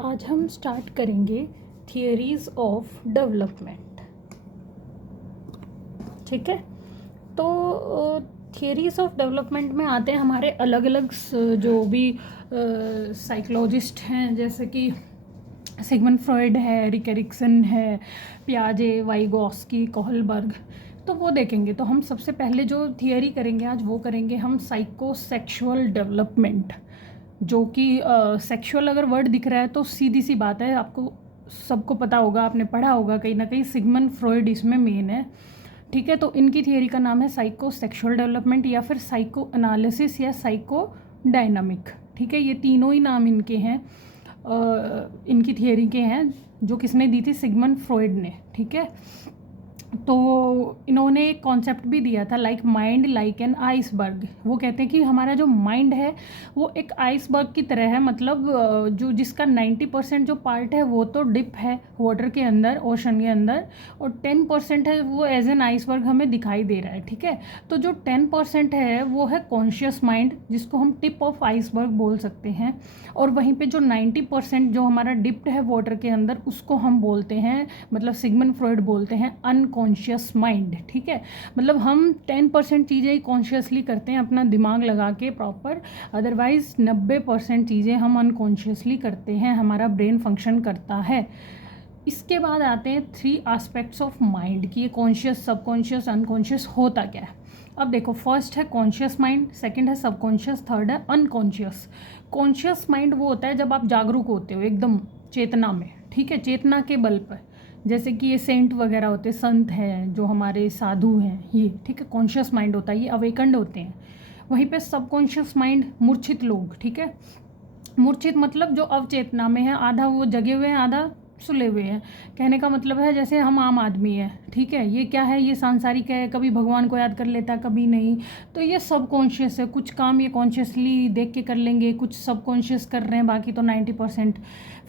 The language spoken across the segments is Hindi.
आज हम स्टार्ट करेंगे थियरीज ऑफ डेवलपमेंट। ठीक है, तो थियरीज ऑफ डेवलपमेंट में आते हैं हमारे अलग अलग जो भी साइकोलॉजिस्ट हैं, जैसे कि सिगमंड फ्रॉइड है, रिक एरिक्सन है, पियाजे, वाइगोस्की, कोहलबर्ग। तो वो देखेंगे। तो हम सबसे पहले जो थियरी करेंगे आज वो करेंगे हम साइकोसेक्सुअल डेवलपमेंट, जो कि सेक्सुअल अगर वर्ड दिख रहा है तो सीधी सी बात है, आपको सबको पता होगा, आपने पढ़ा होगा कहीं ना कहीं, सिगमंड फ्रॉइड इसमें मेन है। ठीक है, तो इनकी थियरी का नाम है साइकोसेक्सुअल डेवलपमेंट या फिर साइको एनालिसिस या साइको डायनामिक। ठीक है, ये तीनों ही नाम इनके हैं, इनकी थियरी के हैं, जो किसने दी थी? सिगमंड फ्रॉइड ने। ठीक है, तो इन्होंने एक कॉन्सेप्ट भी दिया था, like mind like an iceberg. वो कहते हैं कि हमारा जो माइंड है वो एक आइसबर्ग की तरह है, मतलब जो जिसका 90% जो पार्ट है वो तो डिप है वाटर के अंदर, ओशन के अंदर, और 10% है वो एज एन आइसबर्ग हमें दिखाई दे रहा है। ठीक है, तो जो 10% है वो है कॉन्शियस माइंड, जिसको हम टिप ऑफ आइसबर्ग बोल सकते हैं, और वहीं पे जो 90% जो हमारा डिप्ड है वाटर के अंदर, उसको हम बोलते हैं, मतलब सिगमंड फ्रॉइड बोलते हैं अनकॉन्शियस माइंड। ठीक है, मतलब हम 10% चीज़ें ही कॉन्शियसली करते हैं अपना दिमाग लगा के प्रॉपर, अदरवाइज 90% चीज़ें हम अनकॉन्शियसली करते हैं, हमारा ब्रेन फंक्शन करता है। इसके बाद आते हैं 3 एस्पेक्ट्स ऑफ माइंड कि ये कॉन्शियस, सबकॉन्शियस, अनकॉन्शियस होता क्या है। अब देखो, फर्स्ट है कॉन्शियस माइंड, सेकंड है सबकॉन्शियस, थर्ड है अनकॉन्शियस। कॉन्शियस माइंड वो होता है जब आप जागरूक होते हो एकदम चेतना में। ठीक है, चेतना के बल पर, जैसे कि ये सेंट वगैरह होते हैं, संत हैं, जो हमारे साधु हैं, ये ठीक है कॉन्शियस माइंड होता है, ये अवेकंड होते हैं। वहीं पे सबकॉन्शियस माइंड मूर्छित लोग। ठीक है, मूर्छित मतलब जो अवचेतना में है, आधा वो जगे हुए हैं, आधा सुले हुए हैं। कहने का मतलब है जैसे हम आम आदमी हैं। ठीक है, ये क्या है? ये सांसारिक है, कभी भगवान को याद कर लेता है, कभी नहीं। तो ये सबकॉन्शियस है, कुछ काम ये कॉन्शियसली देख के कर लेंगे, कुछ सबकॉन्शियस कर रहे हैं, बाकी तो 90%।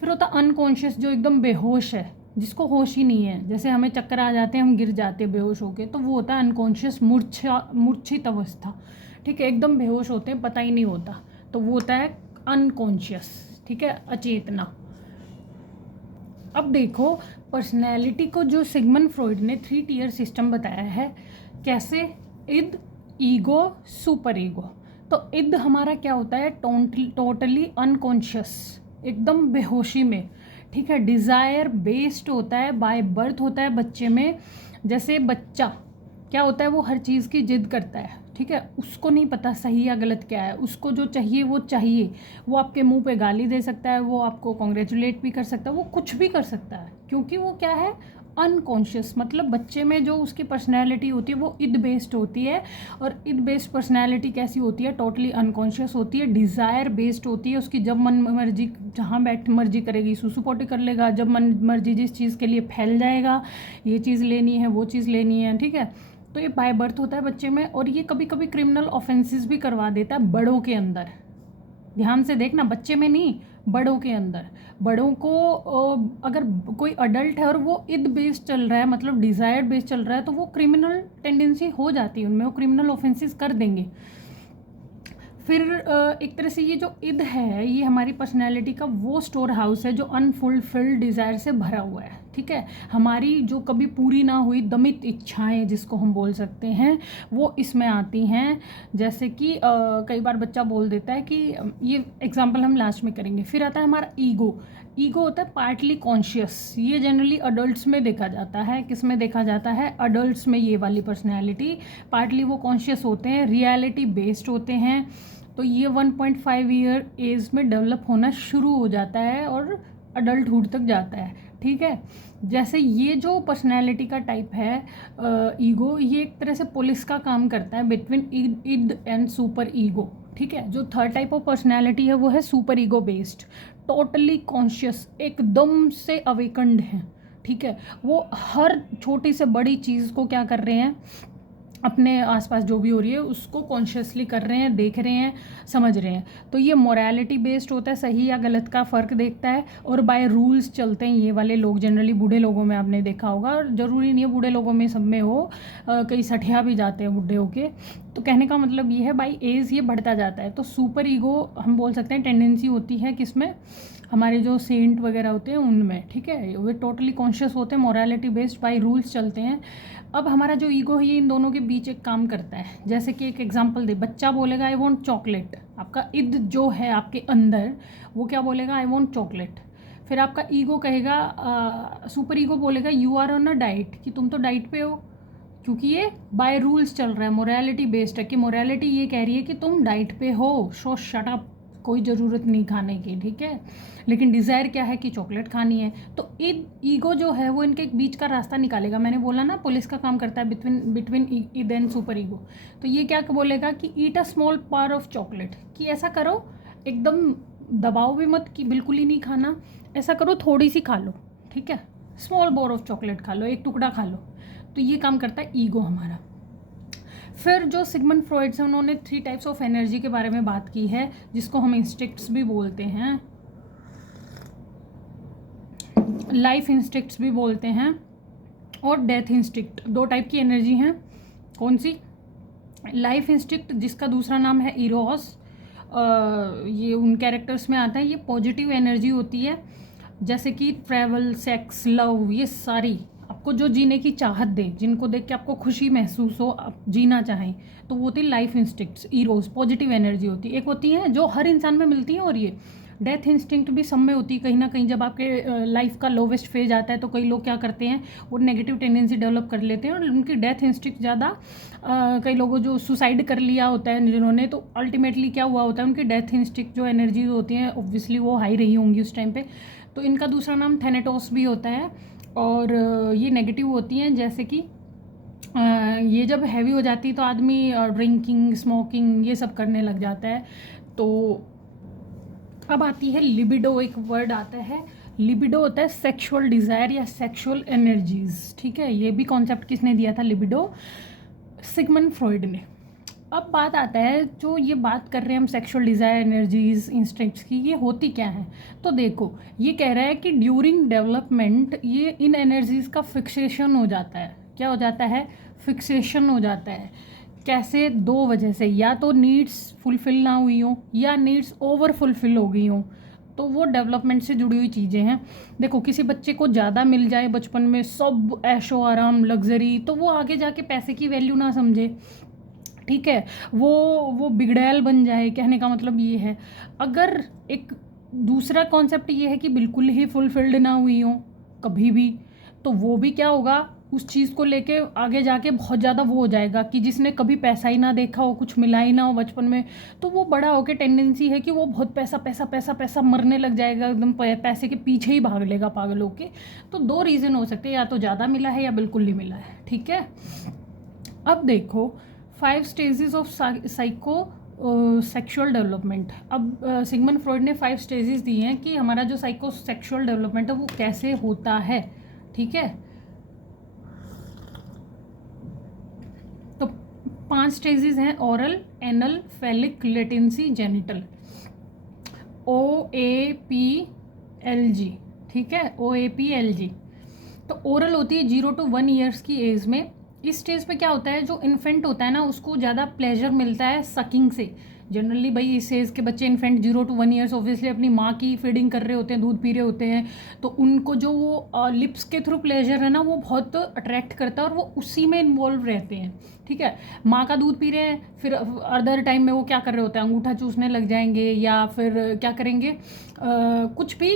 फिर होता अनकॉन्शियस, जो एकदम बेहोश है, जिसको होश ही नहीं है, जैसे हमें चक्कर आ जाते हैं, हम गिर जाते हैं बेहोश होके, तो वो होता है अनकॉन्शियस, मूर्छित अवस्था। ठीक है, एकदम बेहोश होते हैं, पता ही नहीं होता, तो वो होता है अनकॉन्शियस। ठीक है, अचेतना। अब देखो, पर्सनैलिटी को जो सिगमंड फ्रॉइड ने 3 टियर सिस्टम बताया है, कैसे? इद, ईगो, सुपर ईगो। तो इद हमारा क्या होता है? टोटली अनकॉन्शियस, एकदम बेहोशी में। ठीक है, डिज़ायर बेस्ड होता है, बाय बर्थ होता है बच्चे में। जैसे बच्चा क्या होता है, वो हर चीज़ की जिद करता है। ठीक है, उसको नहीं पता सही या गलत क्या है, उसको जो चाहिए वो चाहिए। वो आपके मुंह पे गाली दे सकता है, वो आपको कॉन्ग्रेचुलेट भी कर सकता है, वो कुछ भी कर सकता है, क्योंकि वो क्या है? अनकॉन्शियस। मतलब बच्चे में जो उसकी पर्सनैलिटी होती है वो इद बेस्ड होती है, और इद बेस्ड पर्सनैलिटी कैसी होती है? टोटली अनकॉन्शियस होती है, डिज़ायर बेस्ड होती है। उसकी जब मन मर्जी, जहाँ बैठ मर्जी करेगी, सुसु पोटी कर लेगा, जब मन मर्जी जिस चीज़ के लिए फैल जाएगा, ये चीज़ लेनी है, वो चीज़ लेनी है। ठीक है, तो ये बाय बर्थ होता है बच्चे में, और ये कभी कभी क्रिमिनल ऑफेंसेस भी करवा देता है बड़ों के अंदर। ध्यान से देखना, बच्चे में नहीं, बड़ों के अंदर। बड़ों को अगर कोई अडल्ट है और वो इद बेस्ड चल रहा है, मतलब डिज़ायर बेस्ड चल रहा है, तो वो क्रिमिनल टेंडेंसी हो जाती है उनमें, वो क्रिमिनल ऑफेंसेस कर देंगे। फिर एक तरह से ये जो इद है, ये हमारी पर्सनैलिटी का वो स्टोर हाउस है जो अनफुलफिल्ड डिज़ायर से भरा हुआ है। ठीक है, हमारी जो कभी पूरी ना हुई दमित इच्छाएं, जिसको हम बोल सकते हैं, वो इसमें आती हैं। जैसे कि कई बार बच्चा बोल देता है कि ये एग्जाम्पल हम लास्ट में करेंगे। फिर आता है हमारा ईगो। ईगो होता है पार्टली कॉन्शियस, ये जनरली अडल्ट्स में देखा जाता है। किस में देखा जाता है? अडल्ट्स में। ये वाली पर्सनैलिटी पार्टली वो कॉन्शियस होते हैं, रियलिटी बेस्ड होते हैं। तो ये 1.5 ईयर एज में डेवलप होना शुरू हो जाता है और अडल्टहुड तक जाता है। ठीक है, जैसे ये जो पर्सनैलिटी का टाइप है ईगो, ये एक तरह से पुलिस का काम करता है between id and super ego. ठीक है, जो थर्ड टाइप ऑफ पर्सनैलिटी है वो है super ego based, totally conscious, एकदम से अवेकंड है। ठीक है, वो हर छोटी से बड़ी चीज़ को क्या कर रहे हैं, अपने आसपास जो भी हो रही है उसको कॉन्शियसली कर रहे हैं, देख रहे हैं, समझ रहे हैं। तो ये मोरालिटी बेस्ड होता है, सही या गलत का फ़र्क देखता है, और बाय रूल्स चलते हैं ये वाले लोग। जनरली बूढ़े लोगों में आपने देखा होगा, और ज़रूरी नहीं है बूढ़े लोगों में सब में हो, कई सठिया भी जाते हैं बूढ़े होके। तो कहने का मतलब ये है, बाई एज ये बढ़ता जाता है। तो सुपर ईगो हम बोल सकते हैं टेंडेंसी होती है किसमें? हमारे जो सेंट वगैरह होते हैं उनमें, ठीक है, वे टोटली कॉन्शियस होते हैं, मोरालिटी बेस्ड बाय रूल्स चलते हैं। अब हमारा जो ईगो है ये इन दोनों के बीच एक काम करता है। जैसे कि एक एग्जांपल दे, बच्चा बोलेगा आई वांट चॉकलेट, आपका इद जो है आपके अंदर वो क्या बोलेगा, आई वांट चॉकलेट। फिर आपका ईगो कहेगा, सुपर ईगो बोलेगा you are on a diet, कि तुम तो डाइट पे हो, क्योंकि ये बाय रूल्स चल रहा है, मोरालिटी बेस्ड है, कि मोरालिटी ये कह रही है कि तुम डाइट पे हो, सो शट अप, कोई ज़रूरत नहीं खाने की, ठीक है। लेकिन डिज़ायर क्या है कि चॉकलेट खानी है। तो ईगो जो है वो इनके बीच का रास्ता निकालेगा। मैंने बोला ना पुलिस का काम करता है between id and super ego. तो ये क्या बोलेगा कि eat a small part of chocolate, कि ऐसा करो, एकदम दबाओ भी मत कि बिल्कुल ही नहीं खाना, ऐसा करो थोड़ी सी खा लो, ठीक है, स्मॉल बार ऑफ चॉकलेट खा लो, एक टुकड़ा खा लो। तो ये काम करता है ईगो हमारा। फिर जो सिगमंड फ्रॉइड से उन्होंने 3 टाइप्स ऑफ एनर्जी के बारे में बात की है, जिसको हम इंस्टिक्ट्स भी बोलते हैं, लाइफ इंस्टिक्ट्स भी बोलते हैं, और डेथ इंस्टिक्ट। 2 टाइप की एनर्जी हैं। कौन सी? लाइफ इंस्टिक्ट, जिसका दूसरा नाम है इरोस, ये उन कैरेक्टर्स में आता है। ये पॉजिटिव एनर्जी होती है, जैसे कि ट्रैवल, सेक्स, लव, ये सारी आपको जो जीने की चाहत दे, जिनको देख के आपको खुशी महसूस हो, आप जीना चाहें, तो वो होती लाइफ इंस्टिक्ट्स, इरोस, पॉजिटिव एनर्जी होती है। एक होती है जो हर इंसान में मिलती है, और ये डेथ इंस्टिंक्ट भी सब में होती है कहीं ना कहीं। जब आपके लाइफ का लोवेस्ट फेज आता है तो कई लोग क्या करते हैं, वो नेगेटिव टेंडेंसी डेवलप कर लेते हैं और उनकी डेथ इंस्टिंक्ट ज़्यादा, कई लोगों जो सुसाइड कर लिया होता है जिन्होंने, तो अल्टीमेटली क्या हुआ होता है, उनकी डेथ इंस्टिंक्ट जो एनर्जीज होती हैं ऑब्वियसली वो हाई रही होंगी उस टाइम पे। तो इनका दूसरा नाम थैनेटोस भी होता है, और ये नेगेटिव होती हैं। जैसे कि ये जब हैवी हो जाती है तो आदमी ड्रिंकिंग, स्मोकिंग, ये सब करने लग जाता है। तो अब आती है लिबिडो, एक वर्ड आता है, लिबिडो होता है सेक्सुअल डिज़ायर या सेक्सुअल एनर्जीज, ठीक है। ये भी कॉन्सेप्ट किसने दिया था? लिबिडो, सिगमंड फ्रॉइड ने। अब बात आता है, जो ये बात कर रहे हैं हम सेक्सुअल डिज़ायर, एनर्जीज, इंस्टिंक्ट्स की, ये होती क्या है? तो देखो, ये कह रहा है कि ड्यूरिंग डेवलपमेंट ये इन एनर्जीज का फिक्सेशन हो जाता है। क्या हो जाता है? फिक्सेशन हो जाता है। कैसे? 2 वजह से, या तो नीड्स फुलफिल ना हुई हो, या नीड्स ओवर फुलफिल हो गई हो। तो वो डेवलपमेंट से जुड़ी हुई चीज़ें हैं। देखो, किसी बच्चे को ज़्यादा मिल जाए बचपन में, सब ऐशो आराम, लग्जरी, तो वो आगे जाके पैसे की वैल्यू ना समझे, ठीक है, वो बिगड़ैल बन जाए। कहने का मतलब ये है। अगर एक दूसरा कॉन्सेप्ट ये है कि बिल्कुल ही फुलफिल्ड ना हुई हो कभी भी, तो वो भी क्या होगा, उस चीज़ को लेके आगे जाके बहुत ज़्यादा वो हो जाएगा कि जिसने कभी पैसा ही ना देखा हो, कुछ मिला ही ना हो बचपन में, तो वो बड़ा होके टेंडेंसी है कि वो बहुत पैसा पैसा पैसा पैसा मरने लग जाएगा, एकदम पैसे के पीछे ही भाग लेगा पागल होके। तो 2 रीज़न हो सकते हैं, या तो ज़्यादा मिला है या बिल्कुल नहीं मिला है, ठीक है। अब देखो, 5 stages of psycho sexual development. अब सिगमंड फ्रॉइड ने 5 स्टेजेस दिए हैं कि हमारा जो साइको सेक्सुअल डेवलपमेंट है वो कैसे होता है, ठीक है। तो 5 स्टेजेस हैं, oral, anal, phallic, latency, genital, OAPLG, ठीक है, OAPLG। तो ओरल होती है 0 to 1 ईयर्स की एज में। इस स्टेज पे क्या होता है, जो इन्फेंट होता है ना, उसको ज़्यादा प्लेजर मिलता है सकिंग से। जनरली भाई इस एज के बच्चे, इन्फेंट 0 to 1 ईयर्स, ऑब्वियसली अपनी माँ की फीडिंग कर रहे होते हैं, दूध पी रहे होते हैं, तो उनको जो वो लिप्स के थ्रू प्लेजर है ना, वो बहुत अट्रैक्ट करता है और वो उसी में इन्वॉल्व रहते हैं, ठीक है। माँ का दूध पी रहे हैं, फिर अदर टाइम में वो क्या कर रहे होते हैं, अंगूठा चूसने लग जाएंगे, या फिर क्या करेंगे, कुछ भी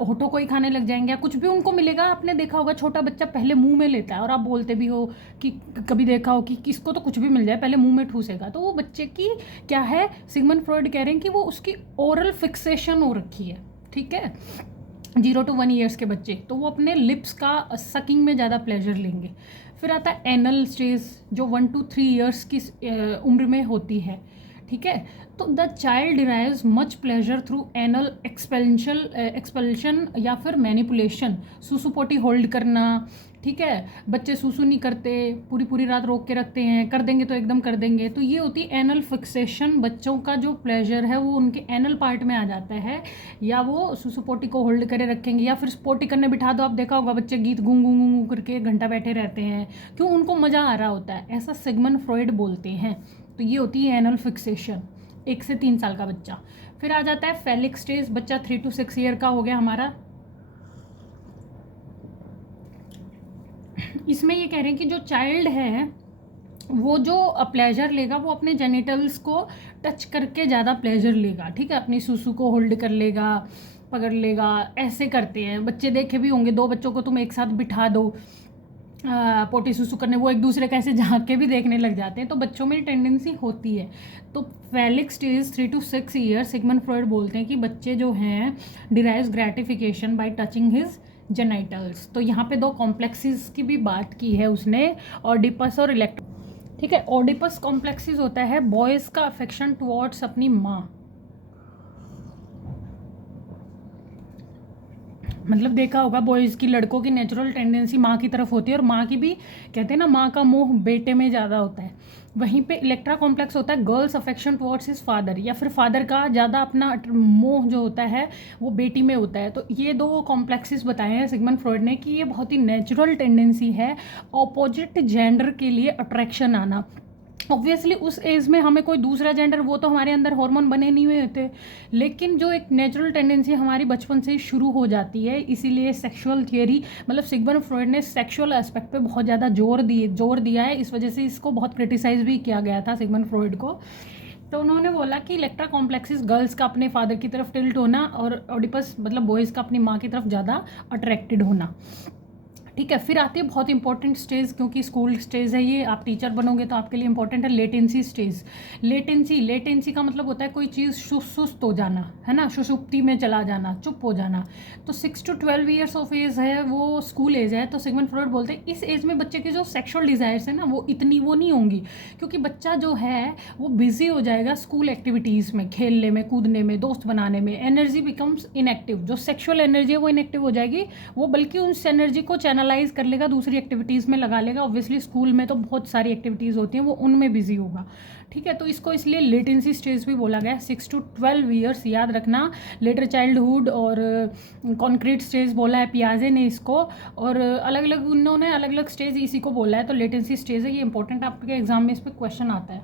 होठों को ही खाने लग जाएंगे, या कुछ भी उनको मिलेगा। आपने देखा होगा छोटा बच्चा पहले मुंह में लेता है, और आप बोलते भी हो कि कभी देखा हो कि किसको तो कुछ भी मिल जाए पहले मुंह में ठूसेगा, तो वो बच्चे की क्या है, सिगमंड फ्रॉइड कह रहे हैं कि वो उसकी ओरल फिक्सेशन हो रखी है, ठीक है। 0 to 1 ईयर्स के बच्चे, तो वो अपने लिप्स का सकिंग में ज़्यादा प्लेजर लेंगे। फिर आता है एनल स्टेज, जो 1 to 3 ईयर्स की उम्र में होती है, ठीक है। तो the child derives much pleasure through anal expulsion या फिर मैनिपुलेशन, सुसु पोटी होल्ड करना, ठीक है। बच्चे सुसु नहीं करते, पूरी पूरी रात रोक के रखते हैं, कर देंगे तो एकदम कर देंगे, तो ये होती है एनल फिक्सेशन। बच्चों का जो प्लेजर है वो उनके एनल पार्ट में आ जाता है, या वो सुसु पोटी को होल्ड करे रखेंगे, या फिर पोटी करने बिठा दो। आप देखा होगा बच्चे गीत गूं गूं गूं करके एक घंटा बैठे रहते हैं, क्यों? उनको मज़ा आ रहा होता है, ऐसा सिगमंड फ्रॉइड बोलते हैं। तो ये होती है एनल फिक्सेशन, 1 से 3 साल का बच्चा। फिर आ जाता है फेलिक स्टेज, बच्चा 3 to 6 ईयर का हो गया हमारा। इसमें ये कह रहे हैं कि जो चाइल्ड है वो जो प्लेजर लेगा वो अपने जेनिटल्स को टच करके ज़्यादा प्लेजर लेगा, ठीक है, अपनी सुसु को होल्ड कर लेगा, पकड़ लेगा, ऐसे करते हैं बच्चे। देखे भी होंगे, दो बच्चों को तुम एक साथ बिठा दो पोटी सुसु करने, वो एक दूसरे का ऐसे झाँक के भी देखने लग जाते हैं, तो बच्चों में टेंडेंसी होती है। तो phallic stage 3 to 6 year, Sigmund Freud बोलते हैं कि बच्चे जो हैं derives gratification by touching his genitals. तो यहाँ पे दो कॉम्प्लेक्सेस की भी बात की है उसने, ऑडिपस और इलेक्ट्रो, ठीक है। ऑडिपस कॉम्प्लेक्सेस होता है बॉयज़ का अफेक्शन टुवर्ड्स अपनी माँ, मतलब देखा होगा बॉयज़ की, लड़कों की नेचुरल टेंडेंसी माँ की तरफ होती है, और माँ की भी कहते हैं ना, माँ का मोह बेटे में ज़्यादा होता है। वहीं पे इलेक्ट्रा कॉम्प्लेक्स होता है girls affection towards his father, या फिर फादर का ज़्यादा अपना मोह जो होता है वो बेटी में होता है। तो ये दो कॉम्प्लेक्सेस बताए हैं सिगमंड फ्रॉइड ने कि ये बहुत ही नेचुरल टेंडेंसी है ऑपोजिट जेंडर के लिए अट्रैक्शन आना। ऑब्वियसली उस एज में हमें कोई दूसरा जेंडर, वो तो हमारे अंदर हार्मोन बने नहीं हुए होते, लेकिन जो एक नेचुरल टेंडेंसी हमारी बचपन से ही शुरू हो जाती है। इसीलिए सेक्सुअल थियरी, मतलब सिगमंड फ्रॉइड ने सेक्सुअल एस्पेक्ट पे बहुत ज़्यादा जोर दिया है, इस वजह से इसको बहुत क्रिटिसाइज भी किया गया था सिगमंड फ्रॉइड को। तो उन्होंने बोला कि इलेक्ट्रा कॉम्प्लेक्सेस गर्ल्स का अपने फादर की तरफ टिल्ट होना, और ऑडिपस मतलब बॉयज़ का अपनी माँ की तरफ ज़्यादा अट्रैक्टेड होना, ठीक है। फिर आती है बहुत इंपॉर्टेंट स्टेज, क्योंकि स्कूल स्टेज है ये, आप टीचर बनोगे तो आपके लिए इंपॉर्टेंट है, लेटेंसी स्टेज। लेटेंसी का मतलब होता है कोई चीज़ सुस्त हो जाना, है ना, सुषुप्ति में चला जाना, चुप हो जाना। तो 6 to 12 ईयर्स ऑफ एज है, वो स्कूल एज है। तो सिगमंड फ्रॉइड बोलते हैं इस एज में बच्चे के जो सेक्शुअल डिज़ायर्स है ना वो नहीं होंगी, क्योंकि बच्चा जो है वो बिजी हो जाएगा स्कूल एक्टिविटीज़ में, खेलने में, कूदने में, दोस्त बनाने में। एनर्जी बिकम्स इनएक्टिव, जो सेक्शुअल एनर्जी है वो इनएक्टिव हो जाएगी, वो बल्कि उस एनर्जी को चैनलाइज कर लेगा, दूसरी एक्टिविटीज़ में लगा लेगा। ऑब्वियसली स्कूल में तो बहुत सारी एक्टिविटीज़ होती हैं, वो उनमें बिजी होगा, ठीक है। तो इसको इसलिए लेटेंसी स्टेज भी बोला गया है। 6 to 12 ईयर्स याद रखना। लेटर चाइल्डहुड और कॉन्क्रीट स्टेज बोला है पियाजे ने इसको, और अलग अलग उन्होंने अलग अलग स्टेज इसी को बोला है। तो लेटेंसी स्टेज है, ये इंपॉर्टेंट, आपके एग्जाम में इस पर क्वेश्चन आता है।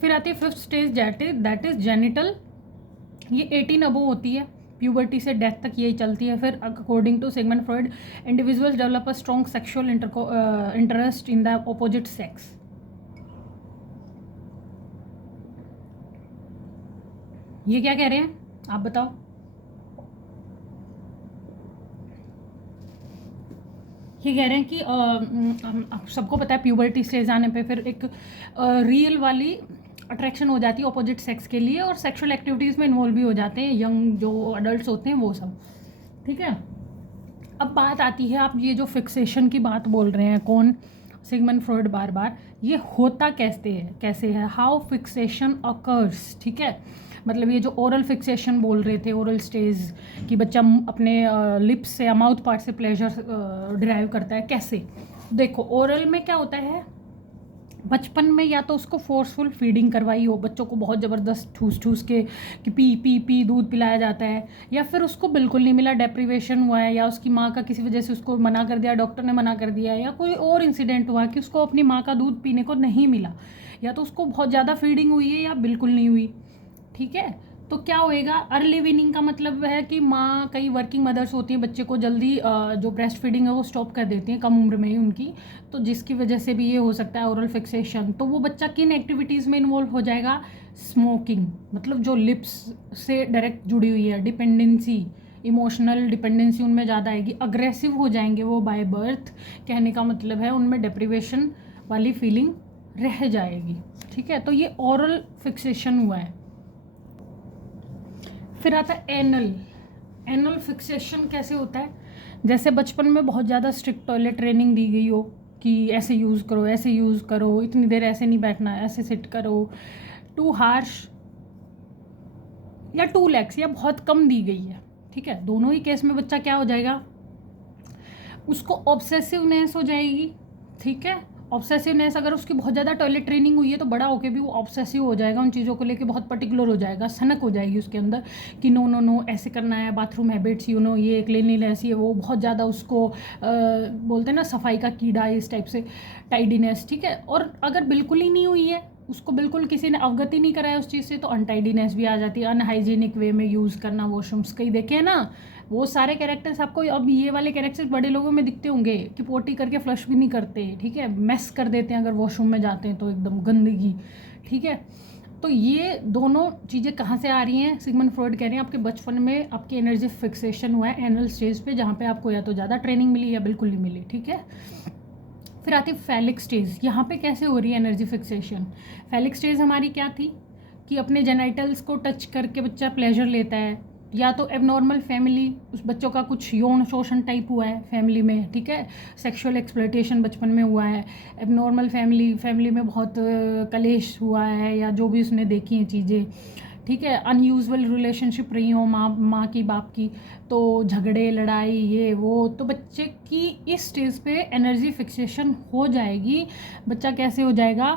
फिर आती है 5th stage, that is genital. ये 18 अबो होती है, प्यूबर्टी से डेथ तक यही चलती है। फिर according to Sigmund Freud, individuals develop a strong sexual interest in the opposite sex. ये क्या कह रहे हैं आप बताओ? ये कह रहे हैं कि सबको पता है प्यूबर्टी स्टेज आने पे फिर एक रियल वाली अट्रैक्शन हो जाती है ऑपोजिट सेक्स के लिए, और सेक्सुअल एक्टिविटीज़ में इन्वॉल्व भी हो जाते हैं यंग जो अडल्ट होते हैं वो सब, ठीक है। अब बात आती है, आप ये जो फिक्सेशन की बात बोल रहे हैं, कौन? सिगमंड फ्रॉइड बार बार, ये होता कैसे है, हाउ फिक्सेशन अकर्स, ठीक है। मतलब ये जो ओरल फिक्सेशन बोल रहे थे, ओरल स्टेज, कि बच्चा अपने लिप्स से या माउथ पार्ट से प्लेजर डिराइव करता है, कैसे? देखो ओरल में क्या होता है, बचपन में या तो उसको फोर्सफुल फीडिंग करवाई हो, बच्चों को बहुत ज़बरदस्त ठूस के कि पी दूध पिलाया जाता है, या फिर उसको बिल्कुल नहीं मिला, डेप्रीवेशन हुआ है, या उसकी माँ का किसी वजह से उसको मना कर दिया, डॉक्टर ने मना कर दिया, या कोई और इंसिडेंट हुआ कि उसको अपनी माँ का दूध पीने को नहीं मिला, या तो उसको बहुत ज़्यादा फीडिंग हुई है या बिल्कुल नहीं हुई, ठीक है। तो क्या होएगा, अर्ली वीनिंग का मतलब है कि माँ, कई वर्किंग मदर्स होती हैं, बच्चे को जल्दी जो ब्रेस्ट फीडिंग है वो स्टॉप कर देती हैं कम उम्र में ही उनकी, तो जिसकी वजह से भी ये हो सकता है ओरल फिक्सेशन। तो वो बच्चा किन एक्टिविटीज़ में इन्वॉल्व हो जाएगा? स्मोकिंग, मतलब जो लिप्स से डायरेक्ट जुड़ी हुई है, डिपेंडेंसी, इमोशनल डिपेंडेंसी उनमें ज़्यादा आएगी, अग्रेसिव हो जाएंगे वो बाय बर्थ, कहने का मतलब है उनमें डेप्रीवेशन वाली फीलिंग रह जाएगी, ठीक है। तो ये ओरल फिक्सेशन हुआ है। फिर आता है एनल फिक्सेशन कैसे होता है? जैसे बचपन में बहुत ज़्यादा स्ट्रिक्ट टॉयलेट ट्रेनिंग दी गई हो कि ऐसे यूज़ करो, इतनी देर ऐसे नहीं बैठना, ऐसे सिट करो, टू हार्श या टू लैक्स या बहुत कम दी गई है, ठीक है। दोनों ही केस में बच्चा क्या हो जाएगा, उसको ऑब्सेसिवनेस हो जाएगी, ठीक है। ऑब्सेसिवनेस, अगर उसकी बहुत ज़्यादा टॉयलेट ट्रेनिंग हुई है तो बड़ा होके भी वो ऑब्सेसिव हो जाएगा, उन चीज़ों को लेके बहुत पर्टिकुलर हो जाएगा, सनक हो जाएगी उसके अंदर कि नो ऐसे करना है, बाथरूम हैबिट्स ये क्लीनलीनेस, ये वो, बहुत ज़्यादा उसको बोलते हैं ना सफाई का कीड़ा, इस टाइप से टाइडीनेस, ठीक है। और अगर बिल्कुल ही नहीं हुई है, उसको बिल्कुल किसी ने अवगत ही नहीं कराया उस चीज़ से, तो अनटाइडीनेस भी आ जाती है, अनहाइजीनिक वे में यूज़ करना वॉशरूम्स। कई देखे हैं ना, वो सारे कैरेक्टर्स आपको अब ये वाले कैरेक्टर्स बड़े लोगों में दिखते होंगे कि पोटी करके फ्लश भी नहीं करते, ठीक है, मेस कर देते हैं अगर वॉशरूम में जाते हैं तो एकदम गंदगी, ठीक है। तो ये दोनों चीज़ें कहाँ से आ रही हैं? सिगमंड फ्रॉइड कह रहे हैं आपके बचपन में आपकी एनर्जी फिक्सेशन हुआ है एनल स्टेज पे, जहाँ पे आपको या तो ज़्यादा ट्रेनिंग मिली या बिल्कुल नहीं मिली, ठीक है। फिर आती है फैलिक स्टेज। यहाँ पे कैसे हो रही है एनर्जी फिक्सेशन? फैलिक स्टेज हमारी क्या थी कि अपने जेनाइटल्स को टच करके बच्चा प्लेजर लेता है, या तो एबनॉर्मल फैमिली, उस बच्चों का कुछ यौन शोषण टाइप हुआ है फैमिली में, ठीक है, सेक्सुअल एक्सप्लॉयटेशन बचपन में हुआ है, एबनॉर्मल फैमिली में बहुत कलेश हुआ है, या जो भी उसने देखी हैं चीज़ें, ठीक है, अनयूजुअल रिलेशनशिप रही हो माँ की बाप की, तो झगड़े लड़ाई ये वो, तो बच्चे की इस स्टेज पे एनर्जी फिक्सेशन हो जाएगी। बच्चा कैसे हो जाएगा?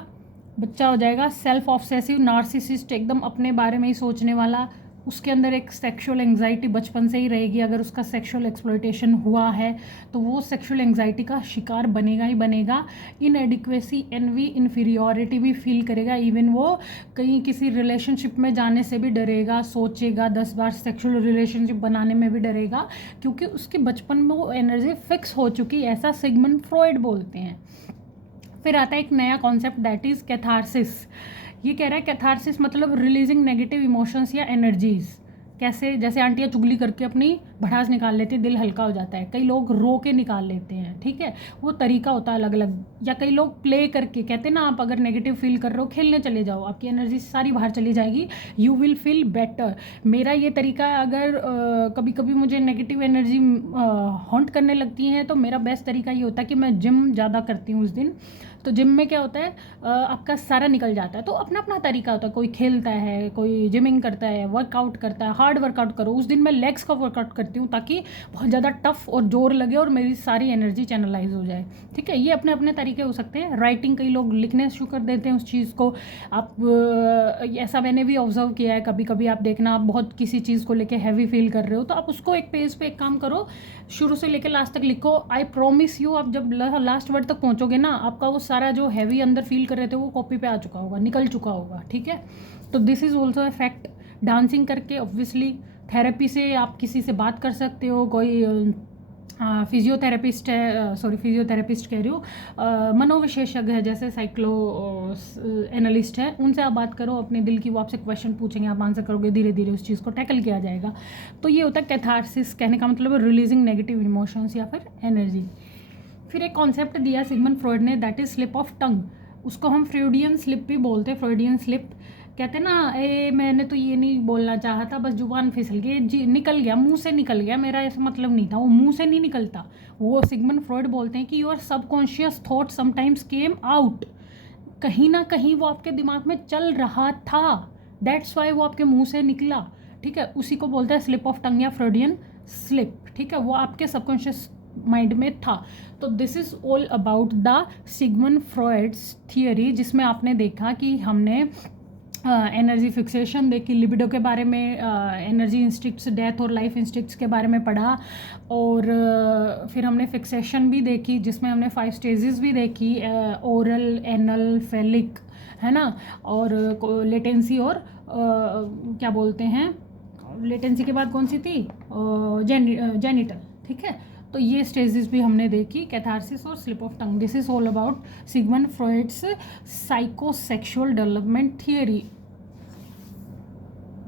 बच्चा हो जाएगा सेल्फ ऑब्सेसिव नार्सिसिस्ट, एकदम अपने बारे में ही सोचने वाला। उसके अंदर एक सेक्सुअल एंग्जाइटी बचपन से ही रहेगी। अगर उसका सेक्सुअल एक्सप्लॉयटेशन हुआ है तो वो सेक्सुअल एंग्जाइटी का शिकार बनेगा ही बनेगा। इनएडिक्वेसी, एनवी, इन्फीरियोरिटी भी फील करेगा। इवन वो कहीं किसी रिलेशनशिप में जाने से भी डरेगा, सोचेगा 10 बार, सेक्सुअल रिलेशनशिप बनाने में भी डरेगा, क्योंकि उसके बचपन में वो एनर्जी फिक्स हो चुकी। ऐसा सिगमंड फ्रॉइड बोलते हैं। फिर आता है एक नया कॉन्सेप्ट, दैट इज़ कैथारसिस। ये कह रहा है कैथारसिस मतलब रिलीजिंग नेगेटिव इमोशंस या एनर्जीज। कैसे? जैसे आंटियाँ चुगली करके अपनी भड़ास निकाल लेती है, दिल हल्का हो जाता है। कई लोग रो के निकाल लेते हैं, ठीक है, वो तरीका होता है अलग अलग। या कई लोग प्ले करके, कहते हैं ना, आप अगर नेगेटिव फील कर रहे हो, खेलने चले जाओ, आपकी एनर्जी सारी बाहर चली जाएगी, यू विल फील बेटर। मेरा ये तरीका है, अगर कभी कभी मुझे नेगेटिव एनर्जी हॉन्ट करने लगती हैं, तो मेरा बेस्ट तरीका ये होता है कि मैं जिम ज़्यादा करती हूँ उस दिन। तो जिम में क्या होता है, आपका सारा निकल जाता है। तो अपना अपना तरीका होता है, कोई खेलता है, कोई जिमिंग करता है, वर्कआउट करता है, हार्ड वर्कआउट करो। उस दिन मैं लेग्स का वर्कआउट करती हूँ ताकि बहुत ज़्यादा टफ और जोर लगे और मेरी सारी एनर्जी चैनलाइज हो जाए, ठीक है। ये अपने अपने तरीके हो सकते हैं। राइटिंग, कई लोग लिखने शुरू कर देते हैं उस चीज़ को। आप ऐसा मैंने भी ऑब्जर्व किया है, कभी कभी आप देखना, आप बहुत किसी चीज़ को लेके हैवी फील कर रहे हो, तो आप उसको एक पेज पे एक काम करो, शुरू से लेकर लास्ट तक लिखो। आई प्रॉमिस यू, आप जब लास्ट वर्ड तक पहुंचोगे ना, आपका वो सारा जो हैवी अंदर फील कर रहे थे वो कॉपी पे आ चुका होगा, निकल चुका होगा, ठीक है। तो this is also fact. Dancing करके, ऑब्वियसली थेरेपी से आप किसी से बात कर सकते हो। कोई फिजियोथेरेपिस्ट है, फिजियोथेरेपिस्ट कह रही हूँ, मनोविशेषज्ञ है, जैसे साइक्लो एनालिस्ट है, उनसे आप बात करो अपने दिल की। वो आपसे क्वेश्चन पूछेंगे, आप आंसर करोगे, धीरे धीरे उस चीज़ को टैकल किया जाएगा। तो ये होता है कैथारसिस। कहने का मतलब रिलीजिंग नेगेटिव इमोशंस या फिर एनर्जी। फिर एक कॉन्सेप्ट दिया सिगमंड फ्रॉइड ने, that is slip of tongue. उसको हम फ्रॉइडियन स्लिप भी बोलते हैं। फ्रॉइडियन स्लिप कहते हैं ना, मैंने तो ये नहीं बोलना चाहा था, बस जुबान फिसल गई, जी निकल गया, मुंह से निकल गया, मेरा ऐसा मतलब नहीं था। वो मुंह से नहीं निकलता। वो सिगमंड फ्रॉइड बोलते हैं कि your subconscious thought sometimes came out. कहीं ना कहीं वो आपके दिमाग में चल रहा था, दैट्स वाई वो आपके मुंह से निकला, ठीक है। उसी को बोलते हैं स्लिप ऑफ टंग या फ्रॉइडियन स्लिप, ठीक है। वो आपके सबकॉन्शियस माइंड में था। तो this is all about the Sigmund Freud's theory, जिसमें आपने देखा कि हमने एनर्जी फिक्सेशन देखी, लिबिडो के बारे में, एनर्जी इंस्टिक्ट्स, डेथ और लाइफ इंस्टिक्ट्स के बारे में पढ़ा, और फिर हमने फिक्सेशन भी देखी, जिसमें हमने 5 स्टेजेस भी देखी, ओरल, एनल, फेलिक, है ना, और लेटेंसी, और क्या बोलते हैं, लेटेंसी के बाद कौन सी थी, जेनिटल, ठीक है। तो ये स्टेजेस भी हमने देखी, कैथारसिस और slip of tongue. This is all about Sigmund Freud's psychosexual development theory.